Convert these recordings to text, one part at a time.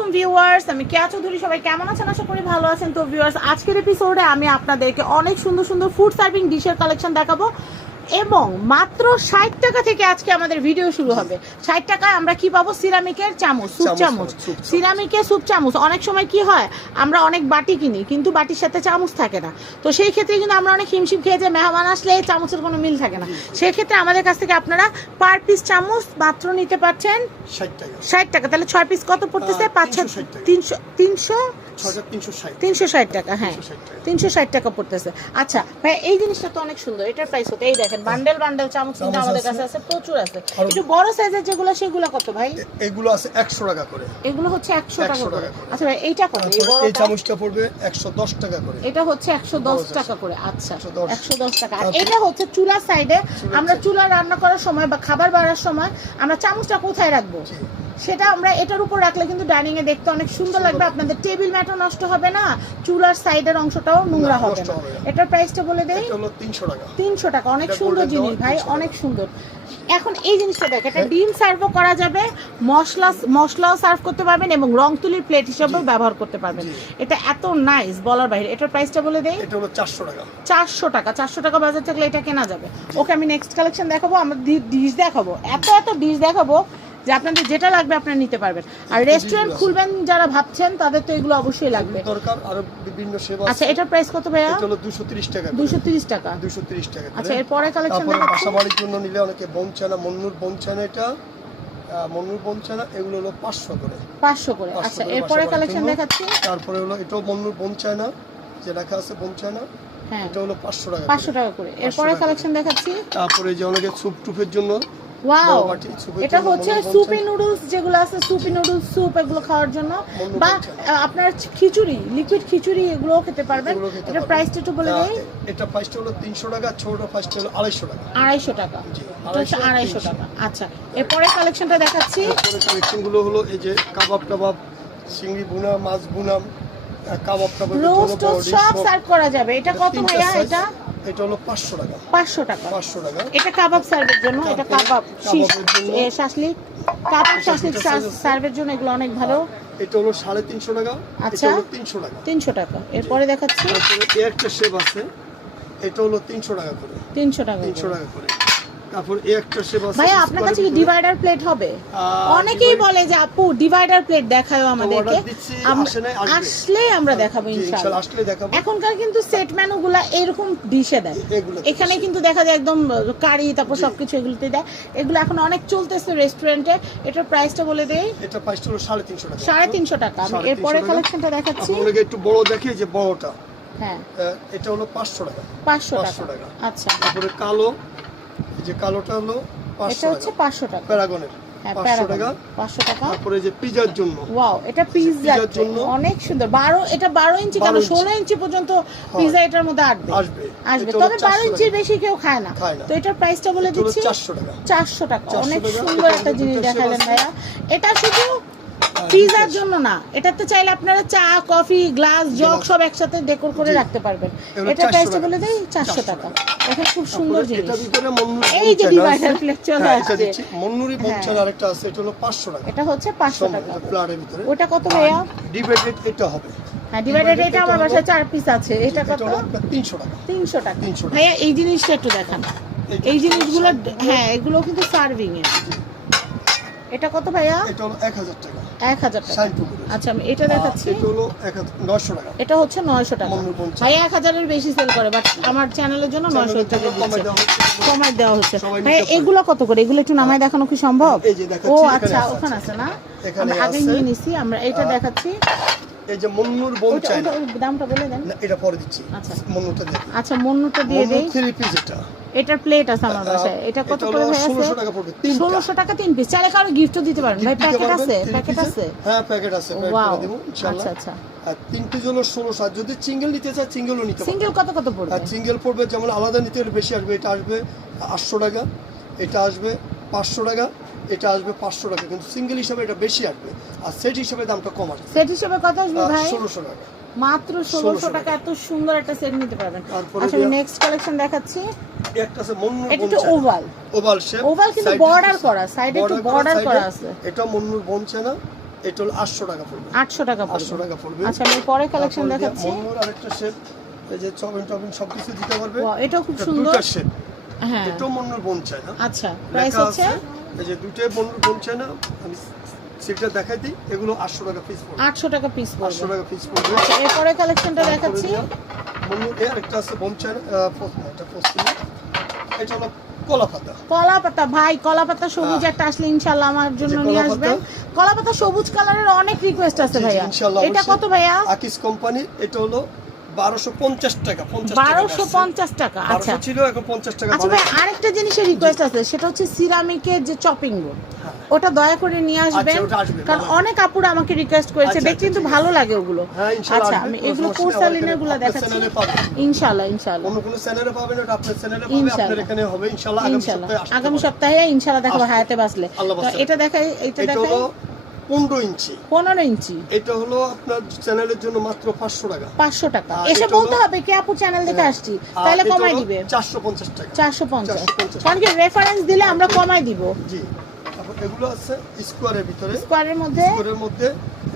আলাইকুম ভিউয়ার্স, আমি কেয়া চৌধুরী, সবাই কেমন আছেন? আশা করি ভালো আছেন। তো ভিউয়ার্স, আজকের এপিসোডে আমি আপনাদেরকে অনেক সুন্দর সুন্দর ফুড সার্ভিং ডিশের কালেকশন দেখাবো। এবং মাত্র ষাট টাকা থেকে আজকে আমাদের ভিডিও শুরু হবে। ষাট টাকায় আমরা কি পাবো? সিরামিকের চামচ স্যুপ চামচ। সিরামিকের স্যুপ চামচ। অনেক সময় কি হয় আমরা অনেক বাটি কিনি কিন্তু বাটির সাথে চামচ থাকে না। তো সেই ক্ষেত্রে কিন্তু আমরা অনেক হিমশিম খেয়ে যে মেহমান আসলে এই চামচের কোনো মিল থাকে না। সেই ক্ষেত্রে আমাদের কাছ থেকে আপনারা পার পিস চামচ মাত্র নিতে পারছেন ষাট টাকা। তাহলে ছয় পিস কত পড়তেছে? আহ, পাঁচ ছ 360 টাকা। তিনশো তিনশো তিনশো ষাট। টাকা হ্যাঁ। 360 তিনশো ষাট টাকা পড়তেছে। আচ্ছা ভাই এই জিনিসটা তো অনেক সুন্দর। এটার প্রাইস হতো এই দেখেন বান্ডেল বান্ডেল চামচ কিন্তু আমাদের কাছে আছে। প্রচুর আছে। একটু বড় সাইজের যেগুলো সেগুলো কত ভাই? এগুলো আছে একশো টাকা করে। এগুলো হচ্ছে একশো টাকা 100 টাকা করে। আচ্ছা ভাই এইটা কত? এই চামচটা পড়বে একশো দশ টাকা করে। এটা হচ্ছে একশো দশ বড় টাকা করে। আচ্ছা 110 একশো দশ টাকা। আর এটা হচ্ছে চুলার সাইডে। আমরা চুলা রান্না করার সময় বা খাবার বাড়ার সময় আমরা চামচটা কোথায় রাখব। সেটা আমরা এটার উপর রাখলে কিন্তু ডাইনিং এ দেখতে অনেক সুন্দর লাগবে। আপনাদের টেবিল ম্যাটও নষ্ট হবে না চুলার সাইডের অংশটাও নোংরা হবে না। এটার প্রাইসটা বলে দেই এটা হলো তিনশো টাকা। অনেক সুন্দর জিনিস ভাই অনেক সুন্দর। এখন এই জিনিসটা দেখ এটা হ্যাঁ। ডিম সার্ভও করা যাবে মশলা মশলাও সার্ভ করতে পারবেন এবং রং তুলির প্লেট হিসেবেও ব্যবহার করতে পারবেন। এটা এত নাইস বলার বাইরে। এটার প্রাইসটা বলে দেই? এটা হলো চারশো টাকা। চারশো টাকা। চারশো টাকা বাজার থাকলে এটা কেনা যাবে। ওকে আমি নেক্সট কালেকশন দেখাবো আমরা ডিশ দেখাবো। এত এত ডিশ দেখাবো যে আপনাদের যেটা লাগবে আপনারা নিতে পারবেন। আর রেস্টুরেন্ট খুলবেন যারা ভাবছেন তাদের তো এগুলো অবশ্যই লাগবে। দরকার আরও বিভিন্ন সেবা আচ্ছা এটার প্রাইস কত ভাইয়া? এটা হলো দুশো তিরিশ টাকা দুশো তিরিশ টাকা। দুশো তিরিশ টাকা আচ্ছা এরপরে কালেকশন দেখাচ্ছি। জন্য নিলে অনেকে বঞ্চানা মন্নুর বঞ্চানা এটা মন্নুর এগুলো হলো পাঁচশো করে। পাঁচশো করে। আচ্ছা এরপরে কালেকশন দেখাচ্ছি। তারপরে হলো এটাও মন্নুর যে আছে বঞ্চানা হ্যাঁ। এটা হলো পাঁচশো টাকা করে। পাঁচশো টাকা করে। এরপরে কালেকশন দেখাচ্ছি। তারপরে যে অনেকে স্যুপ টুপের জন্য ওয়াও এটা হচ্ছে সুপি নুডলস যেগুলো আছে সুপি নুডলস স্যুপ এগুলো খাওয়ার জন্য। বা আপনার খিচুড়ি লিকুইড খিচুড়ি এগুলোও খেতে পারবেন। এটা প্রাইসটা একটু বলে দেই। এটা প্রাইসটা হলো তিনশো টাকা ছোটটা প্রাইসটা হলো আড়াইশো টাকা। আড়াইশো টাকা। এটা হচ্ছে 250, আড়াইশো টাকা। আচ্ছা এরপরে কালেকশনটা দেখাচ্ছি। কালেকশনগুলো হলো এই যে কাবাব টাবাব চিংড়ি বুনা মাছ বুনা কাবাব টাবাব রোস্ট সব সার্ভ করা যাবে। এটা কত ভাইয়া এটা? এটা হলো পাঁচশো টাকা। পাঁচশো টাকা। পাঁচশো টাকা। এটা কাবাব সার্ভের জন্য এটা কাবাব শীষ এ, শাসলিক কাবাব আছে। সার্ভের জন্য এগুলো অনেক ভালো। এটা হলো সাড়ে তিনশো টাকা আচ্ছা। এটা হলো তিনশো টাকা। তিনশো টাকা। এরপরে দেখাচ্ছি। একটা শেপ আছে এটা হলো তিনশো টাকা করে। তিনশো টাকা তিনশো করে। টাকা করে। তারপর একটা আপনার কাছে কি ডিভাইডার প্লেট হবে? অনেকেই বলে যে আপু ডিভাইডার প্লেট আমাদেরকে। আমরা-। আসলে আমরা দেখাবো ইনশাআল্লাহ। ইনশাআল্লাহ আসলে দেখাবো। এখনকার কিন্তু সেট এরকম ডিশে দেয়। এখানে কিন্তু দেখা যায় একদম কারি তারপর সবকিছু এগুলোতে দেয়। এগুলো এখন অনেক চলতেছে রেস্টুরেন্টে এটার প্রাইসটা বলে দেই। এটা প্রাইসটা হলো সাড়ে তিনশো টাকা। টাকা। আমি এরপরে কালেকশনটা দেখাচ্ছি। একটু বড় দেখে যে বড়টা। হ্যাঁ। এটা হলো পাঁচশো টাকা। পাঁচশো 500 টাকা। টাকা। আচ্ছা। তারপরে কালো এই যে কালোটা হলো এটা হচ্ছে টাকা। পাঁচশো টাকা। প্যারাগনের পাঁচশো টাকা। পাঁচশো টাকা। তারপরে যে পিজার জন্য। ওয়াও এটা পিৎজা জন্য। অনেক সুন্দর। বারো এটা বারো ইঞ্চি কেন? 12 ইঞ্চি। পর্যন্ত পিৎজা এটার মধ্যে আসবে। আসবে। তবে বারো ইঞ্চির বেশি কেউ খায় না। তো এটার প্রাইসটা বলে দিচ্ছি চারশো টাকা। চারশো টাকা। অনেক সুন্দর একটা জিনিস দেখালেন ভাইয়া। এটা শুধু দুটো জন্য না। এটাতে চাইলে আপনারা চা কফি গ্লাস জগ সব একসাথে ডেকোর করে রাখতে পারবেন। 400 প্রাইসটা বলে দেই চারশো 400 টাকা। এটা খুব সুন্দর জিনিস। এই যে আছে। plate চলে হ্যাঁ, আসছে। মন্নুরি হ্যাঁ। আরেকটা আছে এটা হলো পাঁচশো টাকা। এটা হচ্ছে পাঁচশো টাকা। ভিতরে। ওটা কত ভাইয়া? ডিভাইডেড এটা হবে। হ্যাঁ ডিভাইডেড এটা এটা আমার বাসায় চার পিস আছে। এটা এটা কত? তিনশো টাকা। তিনশো টাকা। 300 টাকা। ভাইয়া এই জিনিসটা একটু দেখান। এই জিনিসগুলো হ্যাঁ এগুলো কিন্তু সার্ভিং এর এটা কত ভাইয়া? এটা হলো এক হাজার টাকা। এক হাজার টাকা। আচ্ছা আমি এটা দেখাচ্ছি। এটা হচ্ছে নয়শো টাকা। মন্নুর এক হাজারের বেশি সেল করে বাট আমার চ্যানেলের জন্য নয়শো টাকা কমায় দেওয়া হচ্ছে। পারে। এগুলো কত করে? এগুলো একটু নামায় দেখানো কি সম্ভব? ও আচ্ছা ওখানে আছে না? আমরা আগে নিয়ে নিছি আমরা এটা দেখাচ্ছি। এই যে মন্নুর ওইটা ওই দামটা বলে দেন। না এটা পরে দিচ্ছি। আচ্ছা। মন্নুটা দেখি আচ্ছা মন্নুটা দিয়ে দেই। থ্রি পিস এটা। এটার প্লেট আছে আমার বাসায়। এটা কত করে ভাই আছে? ষোলোশো টাকা পড়বে তিনটা। ষোলোশো টাকা তিন পিস চাইলে কারও গিফটও দিতে পারেন। ভাই প্যাকেট আছে? প্যাকেট আছে? হ্যাঁ প্যাকেট আছে। প্যাকেট করে দেবো ইনশাআল্লাহ। আচ্ছা আচ্ছা। আর তিন পিস হলো ষোলোশো। আর যদি সিঙ্গেল নিতে চায় সিঙ্গেলও নিতে পারবে সিঙ্গেল কত কত পড়বে? আর সিঙ্গেল পড়বে যেমন আলাদা নিতে হলে বেশি আসবে। এটা আসবে আটশো টাকা এটা আসবে পাঁচশো টাকা এটা আসবে পাঁচশো টাকা কিন্তু সিঙ্গেল হিসাবে এটা বেশি আসবে। আর সেট হিসাবে দামটা কম আসবে। সেট হিসেবে কত আসবে ভাই? ষোলোশো টাকা। মাত্র ষোলোশো টাকা এত সুন্দর একটা সেট নিতে পারবেন। আচ্ছা নেক্সট কালেকশন দেখাচ্ছি। একটা আছে মন্নুর এটা ওভাল ওভাল শেপ ওভাল কিন্তু border করা, side একটু border করা আছে। এটা মন্নুর বঞ্চানা এটা হলো আটশো টাকা পড়বে। আটশো টাকা আটশো পড়বে টাকা পড়বে। আচ্ছা আমি পরে কালেকশন তারপরে দেখাচ্ছি। মনোর আরেকটা শেপ এই যে চবিন টবিন সব কিছু দিতে পারবে। এটাও খুব সুন্দর। শেপ হ্যাঁ। আচ্ছা প্রাইস হচ্ছে আছে এই যে দুটোই বোন না আমি সেটা দেখাই দিই এগুলো আটশো টাকা পিস পড়বে। আটশো টাকা পিস পড়বে। টাকা পিস পড়বে। আচ্ছা এরপরে কালেকশনটা দেখাচ্ছি। দিয়া মনোর এ আরেকটা আছে বোন চায় না আহ, পো- এটা পশ্চিম এটা হলো কলা পাতা কলা পাতা ভাই কলা পাতা সবুজ হ্যাঁ। একটা আসলে ইনশাল্লাহ আমার জন্য নিয়ে আসবেন। কলা পাতা সবুজ কালারের অনেক রিকোয়েস্ট আছে ভাইয়া। এটা কত ভাইয়া? আকিস কোম্পানি এটা হলো বারোশো পঞ্চাশ টাকা পঞ্চাশ টাকা বারোশো বাড়ছে। পঞ্চাশ টাকা আচ্ছা। ছিল এখন পঞ্চাশ টাকা আচ্ছা ভাই আরেকটা জিনিসের রিকোয়েস্ট আছে সেটা হচ্ছে সিরামিকের যে চপিং বোর্ড। ওটা দয়া করে নিয়ে আসবেন ওটা আসবে, কারণ অনেক আপুরা আমাকে রিকোয়েস্ট করেছে দেখতে কিন্তু ভালো লাগে ওগুলো। আচ্ছা আমি এগুলো সমস্যা গুলো দেখাচ্ছি। চ্যানেলে পাবেন। ইনশাল্লাহ ইনশাল্লাহ। অন্য কোনো চ্যানেলে পাবেন ওটা আপনার চ্যানেলে পাবে আপনার এখানে হবে ইনশাআল্লাহ আগামী সপ্তাহে আগামী সপ্তাহে দেখাবো হায়াতে বাসলে। এটা দেখাই এটা দেখাই হলো পনেরো ইঞ্চি। পনেরো ইঞ্চি। এটা হলো আপনার চ্যানেলের জন্য মাত্র পাঁচশো টাকা। পাঁচশো টাকা। এসে বলতে হবে কে আপু চ্যানেল দেখে হ্যাঁ। আসছি। তাহলে কমাই দিবে। চারশো পঞ্চাশ টাকা। চারশো পঞ্চাশ। 450 কারণ কি রেফারেন্স দিলে আমরা কমাই দিব। জি। এগুলো আছে স্কোয়ারের ভিতরে। স্কোয়ারের মধ্যে স্কোয়ারের মধ্যে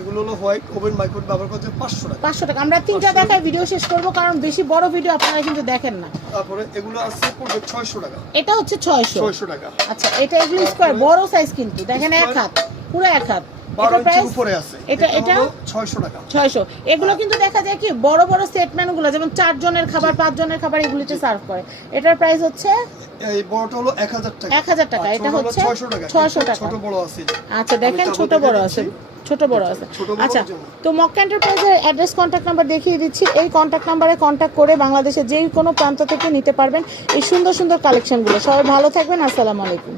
এগুলো হলো হোয়াইট ওভেন ব্যবহার করতে পাঁচশো টাকা। পাঁচশো টাকা। আমরা তিনটা 500 দেখায় ভিডিও শেষ করব কারণ বেশি বড় ভিডিও আপনারা কিন্তু দেখেন না। তারপরে এগুলো আছে পড়বে টাকা। এটা হচ্ছে ছয়শো। ছয়শো টাকা। আচ্ছা এটা এগুলো স্কোয়ার বড় সাইজ কিন্তু। দেখেন এক হাত পুরো এক হাত। এটা এটা টাকা। এগুলো কিন্তু দেখা যায় কি বড় বড় সেটগুলো যেমন চার জনের খাবার পাঁচ জনের খাবার এগুলিতে সার্ভ করে। এটার প্রাইস হচ্ছে এই বড়টা হলো এক হাজার টাকা। 1000 টাকা, এটা হচ্ছে 600 টাকা। 600 টাকা। ছোট বড় আছে। আচ্ছা দেখেন ছোট বড় আছে। ছোট বড় আছে। আচ্ছা তো মক এন্টারপ্রাইজের অ্যাড্রেস কন্ট্যাক্ট নাম্বার দেখিয়ে দিচ্ছি। এই কন্ট্যাক্ট নাম্বারে কন্ট্যাক্ট করে বাংলাদেশের যেই কোনো প্রান্ত থেকে নিতে পারবেন এই সুন্দর সুন্দর কালেকশনগুলো সবাই ভালো থাকবেন। আসসালামু আলাইকুম।